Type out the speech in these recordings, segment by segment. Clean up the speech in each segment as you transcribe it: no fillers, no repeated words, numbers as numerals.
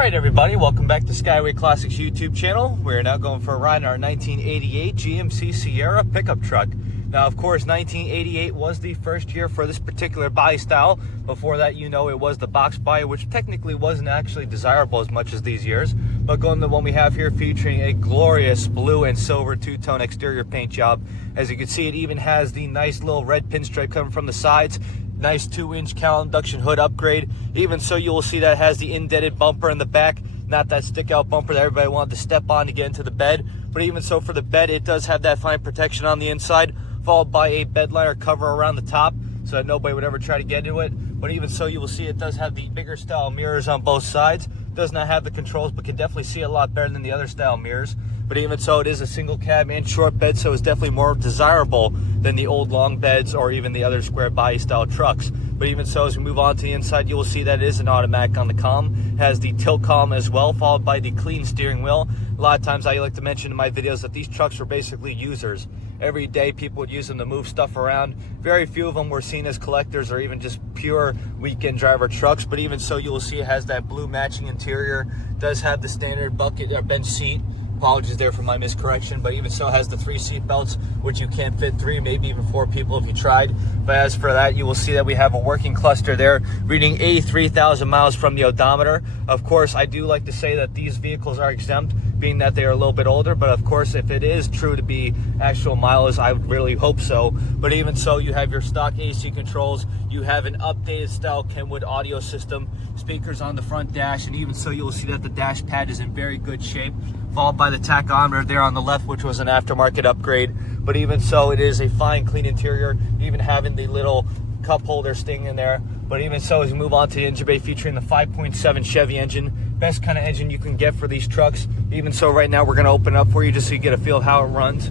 Alright everybody, welcome back to Skyway Classics YouTube channel. We're now going for a ride in our 1988 GMC Sierra pickup truck. Now of course 1988 was the first year for this particular body style. Before that, you know, it was the box body, which technically wasn't actually desirable as much as these years. But going to the one we have here, featuring a glorious blue and silver two-tone exterior paint job. As you can see, it even has the nice little red pinstripe coming from the sides. Nice 2-inch cowl induction hood upgrade. Even so, you will see that it has the indented bumper in the back, not that stick out bumper that everybody wanted to step on to get into the bed. But even so, for the bed, it does have that fine protection on the inside, followed by a bed liner cover around the top so that nobody would ever try to get into it. But even so, you will see it does have the bigger style mirrors on both sides. Does not have the controls, but can definitely see a lot better than the other style mirrors. But even so, it is a single cab and short bed, so it's definitely more desirable than the old long beds or even the other square body style trucks. But even so, as we move on to the inside, you will see that it is an automatic on the column. It has the tilt column as well, followed by the clean steering wheel. A lot of times I like to mention in my videos that these trucks were basically users. Every day people would use them to move stuff around. Very few of them were seen as collectors or even just pure weekend driver trucks. But even so, you will see it has that blue matching interior. Does have the standard bucket or bench seat. Apologies there for my miscorrection, but even so has the 3 seat belts, which you can fit 3, maybe even 4 people if you tried. But as for that, you will see that we have a working cluster there, reading 83,000 miles from the odometer. Of course, I do like to say that these vehicles are exempt, being that they are a little bit older, but of course, if it is true to be actual mileage, I would really hope so. But even so, you have your stock AC controls, you have an updated style Kenwood audio system, speakers on the front dash, and even so, you will see that the dash pad is in very good shape, followed by the tachometer there on the left, which was an aftermarket upgrade. But even so, it is a fine, clean interior, even having the little cup holder sting in there. But even so, as we move on to the engine bay, featuring the 5.7 Chevy engine, best kind of engine you can get for these trucks. Even so, right now we're going to open it up for you just so you get a feel of how it runs.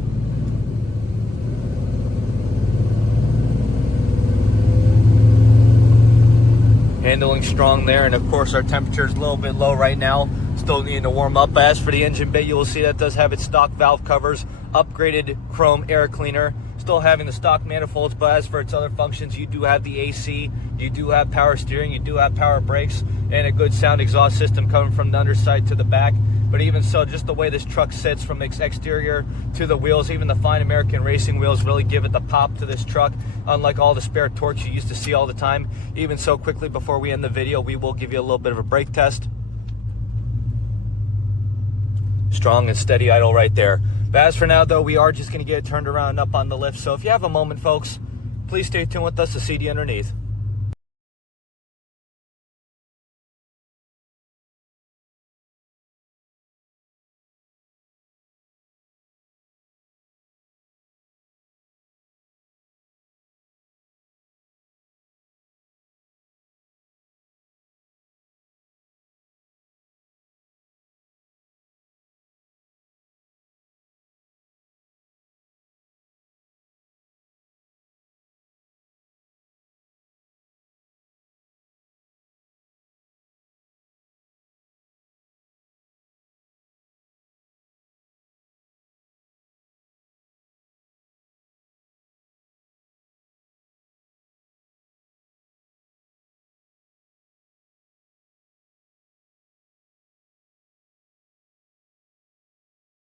Handling strong there, and of course our temperature is a little bit low right now, still needing to warm up. But as for the engine bay, you will see that it does have its stock valve covers, upgraded chrome air cleaner, still having the stock manifolds. But as for its other functions, you do have the AC, you do have power steering, you do have power brakes, and a good sound exhaust system coming from the underside to the back. But even so, just the way this truck sits from its exterior to the wheels, even the fine American racing wheels really give it the pop to this truck, unlike all the spare torques you used to see all the time. Even so, quickly before we end the video, we will give you a little bit of a brake test. Strong and steady idle right there. But as for now though, we are just going to get it turned around and up on the lift. So if you have a moment, folks, please stay tuned with us to see the underneath.